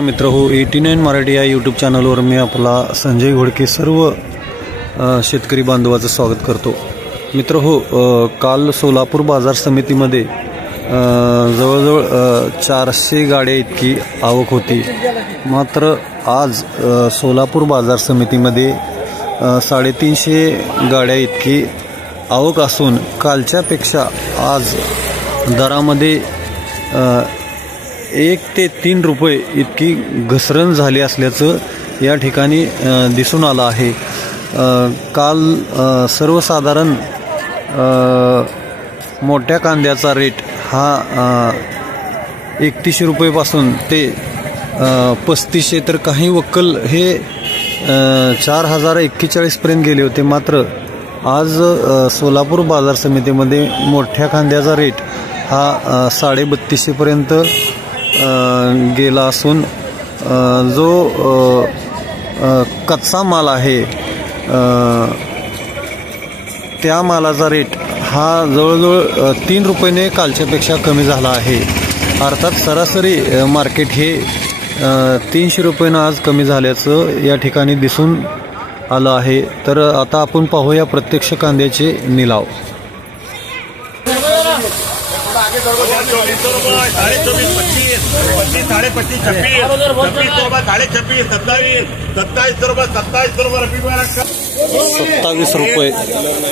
मित्र हो 89 मराठी या यूट्यूब चॅनलवर मी आपला संजय घोडके सर्व शेतकरी बांधवाचं स्वागत करतो। मित्र हो काल सोलापूर बाजार समितीमध्ये जवळजवळ 400 गाड्या इतकी आवक होती। मात्र आज सोलापूर बाजार समितीमध्ये 350 गाड्या इतकी आवक असून कालच्यापेक्षा आज दरामध्ये 1 ते 3 रुपये इतकी घसरण झाली असल्याचं या ठिकाणी दिसून आलं आहे। काल सर्वसाधारण मोठ्या कांद्याचा रेट हा 3100 रुपयेपासून ते 3500 तर काही वक्कल हे 4041 पर्यंत गेले होते। मात्र आज सोलापूर बाजार समितीमध्ये मोठ्या कांद्याचा रेट हा 3250 पर्यंत गेला असून जो कच्चा माल आहे त्या मालाचा रेट हा जवळजवळ 3 रुपयाने कालच्यापेक्षा कमी झाला आहे। अर्थात सरासरी मार्केट हे 300 रुपयानं आज कमी झाल्याचं या ठिकाणी दिसून आलं आहे। तर आता आपण पाहूया प्रत्यक्ष कांद्याचे निलाव। 27 रुपये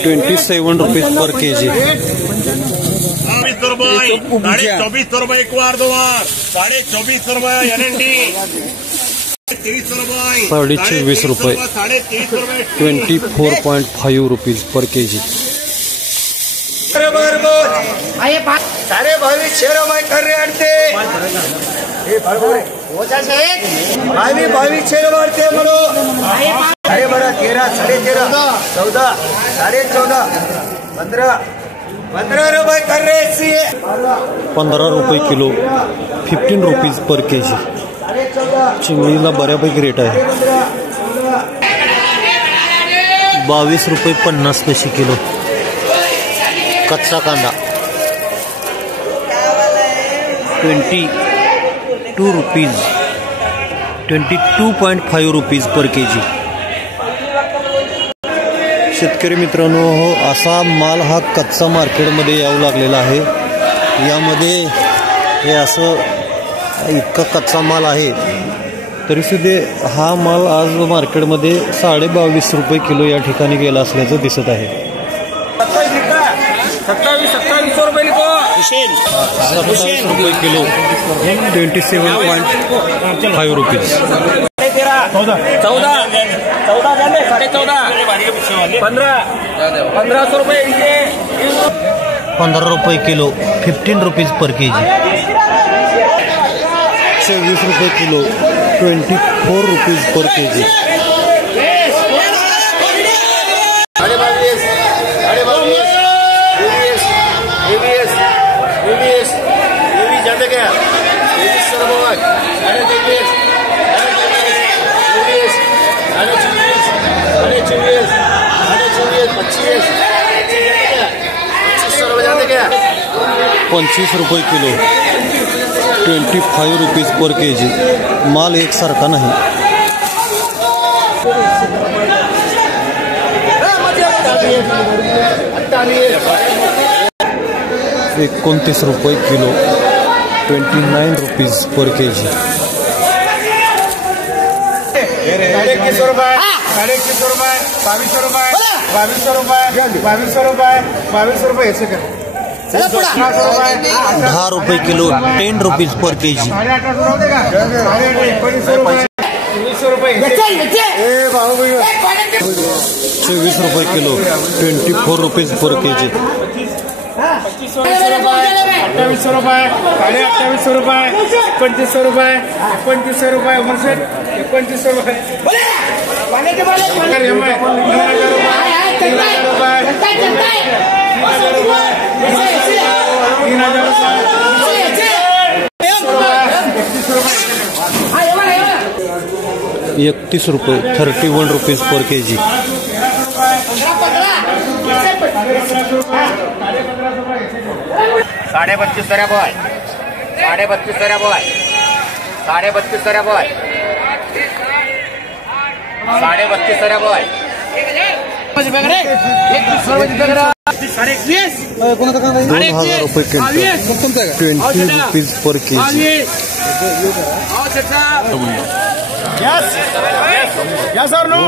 27 रुपीज पर केजी। 24 रुपये एक वार 2 वार 24.5 रुपये एनएनडी 24 रुपये 24.5 रुपीज पर केजी। सारे भावी शेरों में कर रहे अड़ते भावी शेरों मारते बोलो। अरे बड़ा 13 13.5 14 14.5 15 रुपये कर रहे 15 रुपये किलो 15 रुपीज पर केजी। चिंगळीला बऱ्यापैकी रेट आहे। 22 रुपये 50 पैसे किलो कच्चा कांदा। 22 रुपीज 22.5 रुपीज पर केजी। शेतकरी मित्रांनो हो असा माल हा कच्चा मार्केटमध्ये येऊ लागलेला आहे। यामध्ये हे असं इतका कच्चा माल आहे तरी सुद्धा हा माल आज मार्केटमध्ये 22.5 रुपये किलो या ठिकाणी गेला असल्याचं दिसत आहे। 27 रुपये लिखो 27 रुपये किलो 27.5 रुपीज। 14 1500 रुपये 15 रुपये किलो 15 रुपीज पर केजी। 26 रुपये किलो 24 रुपीज पर केजी। 25 रुपये किलो 25 रुपीज पर केजी। माल एक सारखा नाही। 29 रुपये किलो 29 रुपीज पर केजी। 21 रुपये 22 रुपये ऐसे कर 10 रुपये किलो 10 रुपीज पर केजी। 24 रुपये किलो 24 रुपीज पर केजी। 28 रुपये 28 रुपये 25 रुपये 25 रुपये 25 रुपये 31 रुपये 31 rupees per KG. 32.5 boy 32.5 boy 32.5 करा बॉय. 32.5 करा बॉय. 2000 रुपये quintal. 20 rupees per KG. Yes और नो.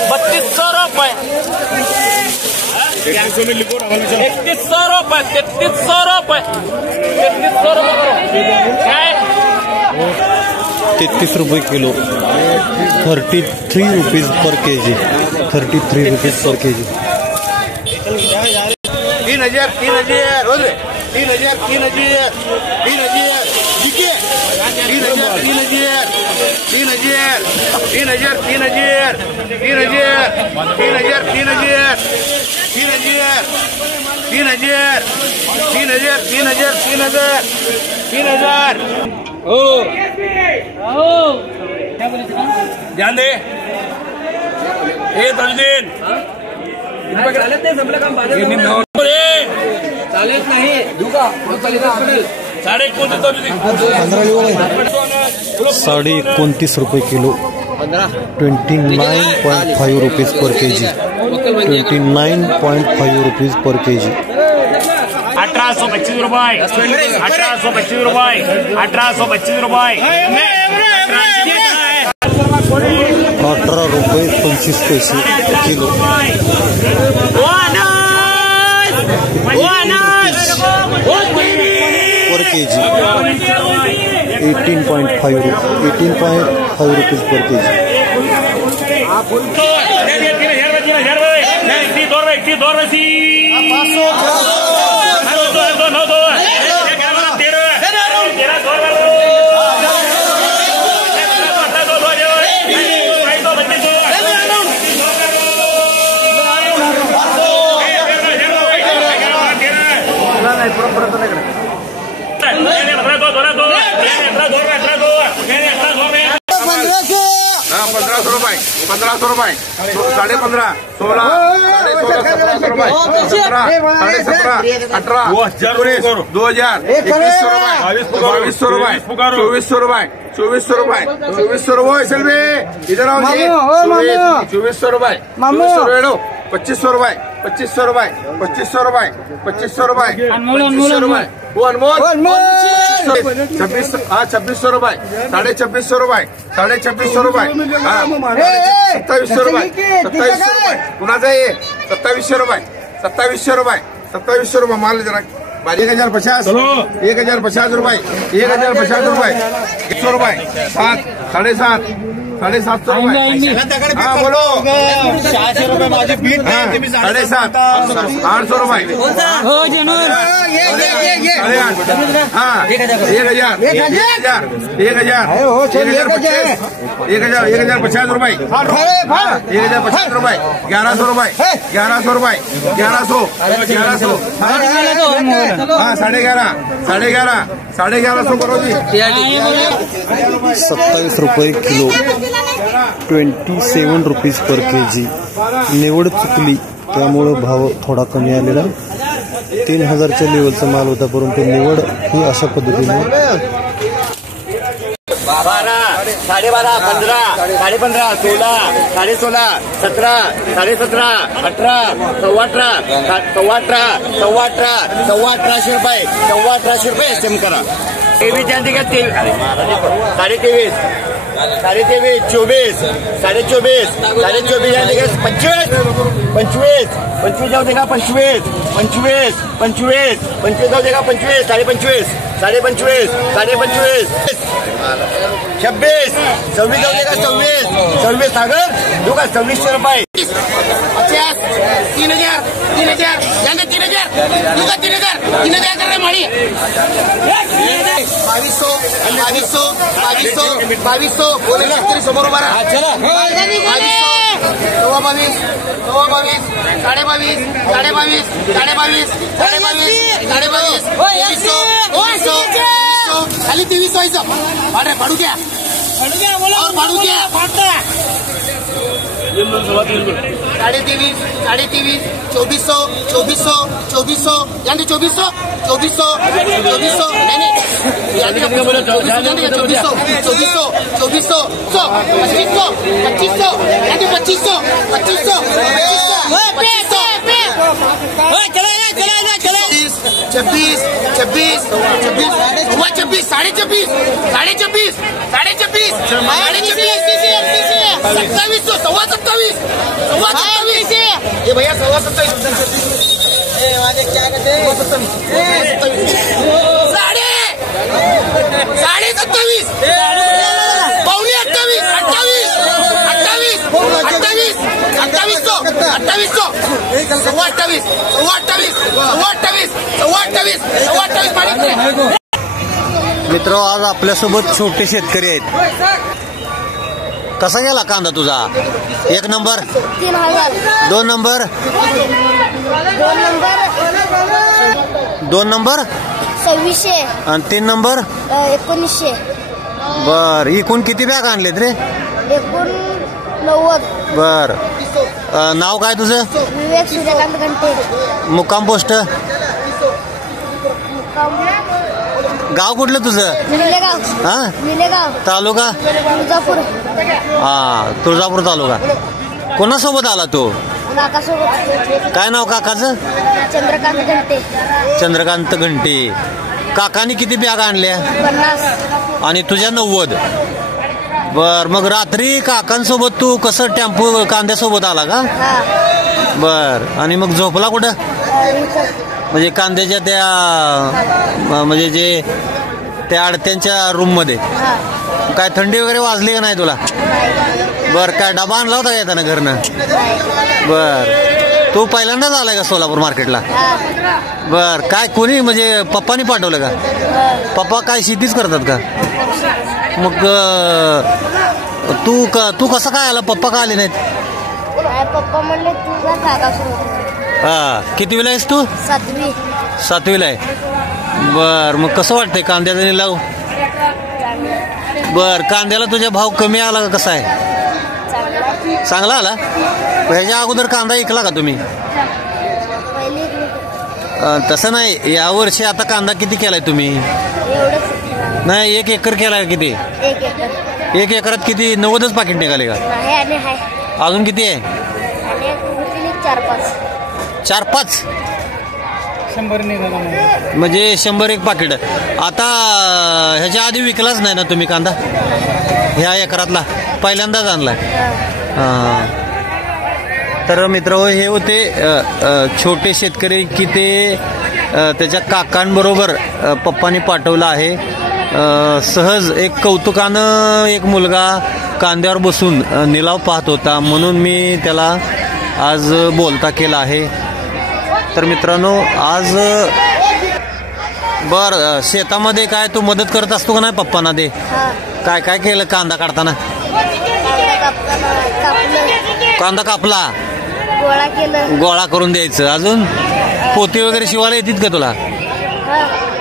3100 रुपये. 3100 में लिखो. 3100 रुपये. 3300 रुपये. 3300 रुपये. 33 रुपये kilo. 33 rupees per KG. 33 rupees per KG. 3000 3000 3000 ठीक है. 3000 3000 3000 3000 3000 3000 3000 ध्यान दे. हे तजुद्दीन चालत नाही. दुका 29.5 रुपये kilo. 29.5 rupees per KG. 29.5 rupees per KG. 1825 रुपये. 1825 रुपये. 1825 रुपये. 18 रुपये 25 पैसे किलो. पर केजी. 18.5 rupees per KG. 1500 रुपये. 1500 रुपये. 15.5 16 1700 रुपये. 17 17.5 18 19 2000 2100 रुपये. 2200 रुपये. 2400 रुपये. 2400 रुपये. 2400 रुपये. सेल्वी इधर आओ. 2400 रुपये. 2500 रुपये. 2500 रुपये. 2500 रुपये. 2500 रुपये. 2500 रुपये. वो अनमोल 2600 रुपये. 2650 रुपये. 2650 रुपये. 2700 रुपये. 2700 रुपये. कुणाचा आहे 2700 रुपये. 2700 रुपये. 2700 रुपये मान जरा. 1050 1050 रुपये. 1050 रुपये. 100 रुपये. 7 7.5 750 रुपये. हाँ बोलो. 600 रुपये माझी बीट. 7.5 800 रुपये. 1050 रुपये. 1050 रुपये. 1100 रुपये. 1100 रुपये. 1100 हाँ 11.5 11.5 करो जी. 27 रुपये किलो. 27 rupees per KG. निवड चुकली त्यामुळं भाव थोडा कमी आलेला. 3000च्या लेवलचा माल होता, परंतु निवड ही अशा पद्धतीने 12 12.5 15 15.5 16 16.5 17 17.5 18 18 रुपये. 1800 रुपये एस्टिमेट करा. 23 जाते का 23 23 24 24 जाते का 25 जाऊ दे का 25 जाऊ दे का 25 25 26 26 जाऊ दे का 26 सागर दो का 2600 रुपये. 50 3000 जाने 3000 दो का 3000 कर रहे मारी. 2200 बोले ना तरी समोर उभा राहा. 2200 खाली 23 व्हायचं. भाडू घ्या. साढ़े तेईस 2400 2400 यानी 2400 2400 2400 नहीं 2400 2400 2500 यानी 2500 26 हुआ 26 साढ़े 26 2700 सवा 27 ये भैया सवा 27 साढ़े 27 पौने 28 सवा 28 मित्र आज आपल्यासोबत छोटे शेतकरी आहेत. कसा गेला कांदा तुझा? 1 नंबर 3000 2 नंबर 2 नंबर 2600 आणि 3 नंबर 1900 बर. एकूण किती बॅग आणलेत रे? एकूण 90. बर. नाव काय तुझं? विवेक सूर्यकांत घंटे. मुक्काम पोस्ट गाव कुठलं तुझं? निलेगाव. हा निलेगाव तालुका तुळजापूर. हा तुळजापूर तालुका. कोणासोबत आला तू? काकासोबत. काय नाव काकाचं? चंद्रकांत घंटे. चंद्रकांत घंटे. काकानी किती बॅग आणल्या? 50. आणि तुझ्या 90. बर. मग रात्री काकांसोबत तू कसं टेम्पो कांद्यासोबत आला का? हा बर. आणि मग झोपला कुठं? म्हणजे कांद्याच्या त्या म्हणजे जे त्या अडत्यांच्या रूम मध्ये. हा काय थंडी वगैरे वाजली का नाही तुला? बर. काय डबा आणला होता का येताना घरनं? बर. तू पहिल्यांदाच आलाय का सोलापूर मार्केटला? बर. काय कोणी म्हणजे पप्पानी पाठवलं का? पप्पा काय शेतीच करतात का? मग तू कसं काय आला? पप्पा का आले नाहीत? पप्पा म्हणले तुझा काकासोबत. हा. कितवीला आहेस तू? 7वी. 7वीला आहे. बर. मग कसं वाटतंय कांद्याचा निलाव? बर. कांद्याला तुझ्या भाव कमी आला का कसा आहे? चांगला आला. ह्याच्या अगोदर कांदा विकला का तुम्ही? तसं नाही. यावर्षी आता कांदा किती केलाय तुम्ही? एवढंच नाही 1 एकर केलाय. किती? 1 एकर. 1 एकरात किती? 90च पाकिट निघाले का? नाही आणि हाय अजून किती आहे? आणि 4-5. 4-5 म्हणजे 100 पाकिट. आता ह्याच्या आधी विकलाच नाही ना तुम्ही कांदा? ह्या एकरातला पहिल्यांदाच आणलाय. हां. तर मित्र हे होते छोटे शेतकरी की ते त्याच्या काकांबरोबर पप्पांनी पाठवलं आहे. सहज एक कौतुकानं एक मुलगा कांद्यावर बसून निलाव पाहत होता म्हणून मी त्याला आज बोलता केला आहे. तर मित्रांनो आज बर शेतामध्ये काय तू मदत करत असतो का नाही पप्पांना? ते काय काय केलं कांदा काढताना? कांदा कापला, गोळा केलं, गोळा करून द्यायचं. अजून पोती वगैरे शिवायला येतात का तुला?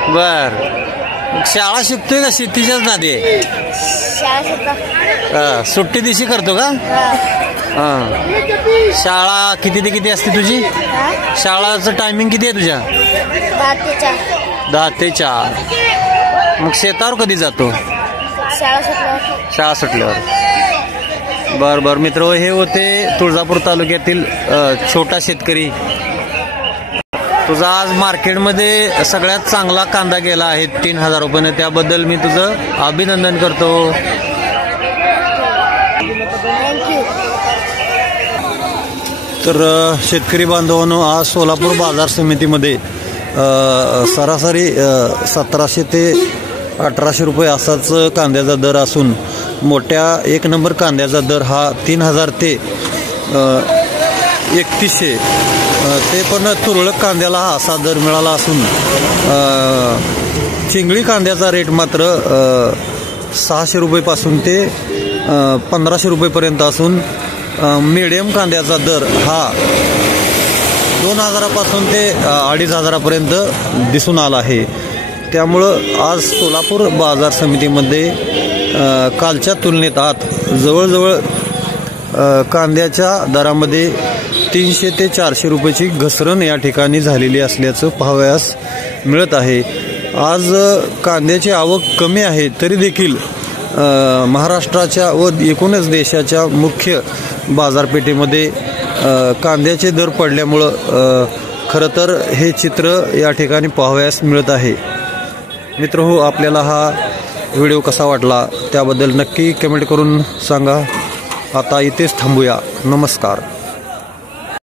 बर. शाळा शिकतोय का शेतीच्याच नादी? सुट्टी दिवशी करतो का? शाळा किती ते किती असते तुझी? शाळाचं टायमिंग किती आहे तुझ्या? 10 ते 4. मग शेतावर कधी जातो? शाळा सुटल्यावर. बर बर मित्र हे होते तुळजापूर तालुक्यातील छोटा शेतकरी. तुझा आज मार्केटमध्ये सगळ्यात चांगला कांदा गेला आहे 3000 रुपयाने. त्याबद्दल मी तुझं अभिनंदन करतो. तर शेतकरी बांधवांनो आज सोलापूर बाजार समितीमध्ये सरासरी 1700 ते 1800 रुपये असाच कांद्याचा दर असून मोठ्या 1 नंबर कांद्याचा दर हा 3000 ते 3100 ते पण तुरळक कांद्याला हा असा दर मिळाला असून चिंगळी कांद्याचा रेट मात्र 600 रुपयेपासून ते 1500 रुपयेपर्यंत असून मीडियम कांद्याचा दर हा 2000 पासून ते 2500 पर्यंत दिसून आला आहे. त्यामुळं आज सोलापूर बाजार समितीमध्ये कालच्या तुलनेत आज जवळजवळ कांद्याच्या दरामध्ये 300 ते 400 रुपयाची घसरण या ठिकाणी झालेली असल्याचं पाहावयास मिळत आहे। आज कांद्याची आवक कमी आहे तरी देखील महाराष्ट्राच्या व एकूणच देशाच्या मुख्य बाजारपेठेमध्ये कांद्याचे दर पडल्यामुळं खरं तर हे चित्र या ठिकाणी पाहावयास मिळत आहे। मित्रहो, आपल्याला हा व्हिडिओ कसा वाटला त्याबद्दल नक्की कमेंट करून सांगा। आता इथेच थांबूया। नमस्कार।